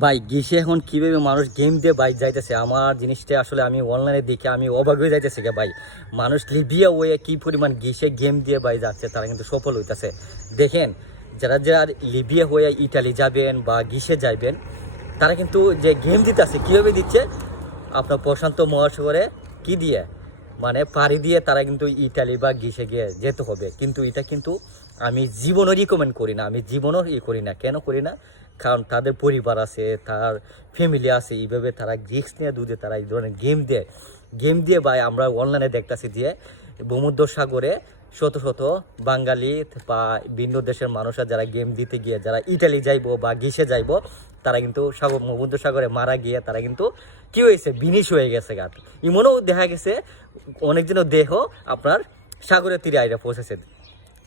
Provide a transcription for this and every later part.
ভাই গ্রীষ্মে এখন কিভাবে মানুষ গেম দিয়ে বাইক যাইতেছে, আমার জিনিসটা আসলে আমি অনলাইনে দেখে আমি অবাক হয়ে যাইতেছে গে ভাই। মানুষ লিবিয়া ওয়ে কি পরিমাণ গ্রীষ্মে গেম দিয়ে বাইক যাচ্ছে, তারা কিন্তু সফল হইতেছে। দেখেন, যারা যারা লিবিয়া হয়ে ইটালি যাবেন বা গ্রীষ্মে যাইবেন, তারা কিন্তু যে গেম দিতেছে কীভাবে দিচ্ছে, আপনার প্রশান্ত মহাসাগরে কি দিয়ে, মানে পাড়ি দিয়ে তারা কিন্তু ইটালি বা গ্রিসে গিয়ে যেতে হবে। কিন্তু এটা কিন্তু আমি জীবনও রিকমেন্ড করি না, আমি জীবনও করি না। কেন করি না? কারণ তাদের পরিবার আছে, তার ফ্যামিলি আছে, এইভাবে তারা রিস্ক নিয়ে দুধে তারা এই ধরনের গেম দিয়ে ভাই আমরা অনলাইনে দেখতেছি দিয়ে ভূমধ্য সাগরে শত শত বাঙালি বা ভিন্ন দেশের মানুষরা যারা গেম দিতে গিয়ে যারা ইটালি যাইবো বা গ্রিসে যাইবো, তারা কিন্তু ভূমধ্য সাগরে মারা গিয়ে তারা কিন্তু কি হয়েছে, বিনিশ হয়ে গেছে গাত। এমনও দেখা গেছে অনেকজনের দেহ আপনার সাগরের তীরে আইরা পৌঁছেছে।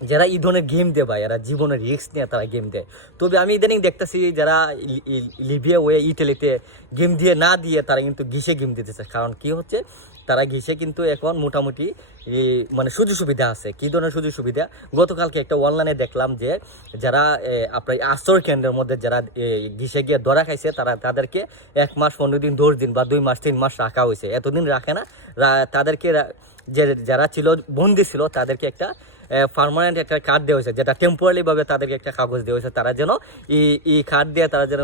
যারা এই ধরনের গেম দেয় ভাই, এরা জীবনের রিস্ক নিয়ে তারা গেম দেয়। তবে আমি ইদানিং দেখতেছি যারা লিবিয়া ওয়ে ইটালিতে গেম দিয়ে না দিয়ে তারা কিন্তু ঘিসে গেম দিতেছে। কারণ কি হচ্ছে, তারা ঘিসে কিন্তু এখন মোটামুটি মানে সুযোগ সুবিধা আছে। কী ধরনের সুযোগ সুবিধা? গতকালকে একটা অনলাইনে দেখলাম যে যারা আপনার আশ্রয় কেন্দ্রের মধ্যে যারা ঘিসে গিয়ে ধরা খাইছে, তাদেরকে 1 মাস 15 দিন 10 দিন বা 2 মাস 3 মাস রাখা হয়েছে। এতদিন রাখে না, তাদেরকে যে যারা ছিল বন্দি ছিল তাদেরকে একটা পার্মানেন্ট একটা কার্ড দেওয়া হয়েছে, যেটা টেম্পোরারিভাবে তাদেরকে একটা কাগজ দেওয়া হয়েছে। তারা যেন এই কার্ড দিয়ে তারা যেন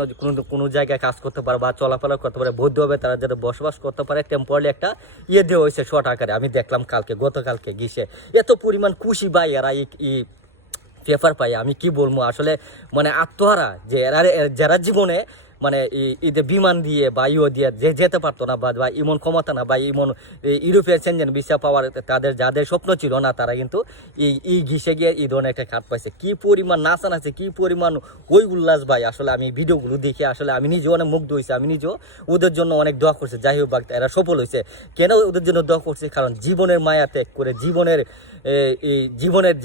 কোনো জায়গায় কাজ করতে পারে বা চলাফেরা করতে পারে, বৈধভাবে তারা যেন বসবাস করতে পারে। টেম্পোরারি একটা দেওয়া হয়েছে শর্ট আকারে। আমি দেখলাম গতকালকে গিয়ে এত পরিমাণ খুশি ভাই এরা এই পেপার পাই। আমি কি বলবো আসলে, মানে আত্মহারা যে যারা জীবনে মানে ঈদে বিমান দিয়ে বা দিয়ে যে যেতে পারতো না, বা ইমন ক্ষমতা না বা ইমন ইউরোপের সেনজেন ভিসা পাওয়ার তাদের যাদের স্বপ্ন ছিল না, তারা কিন্তু এই ঘিসে গিয়ে এই ধরনের একটা কার্ড পাইছে। কি পরিমাণ নাচান আছে, কি পরিমাণ ওই উল্লাস ভাই। আসলে আমি ভিডিওগুলো দেখে আসলে আমি নিজেও অনেক মুগ্ধ হয়েছি। আমি নিজেও ওদের জন্য অনেক দোয়া করছি। যাই হোক, এরা সফল হয়েছে। কেন ওদের জন্য দোয়া করছি? কারণ জীবনের মায়া ত্যাগ করে জীবনের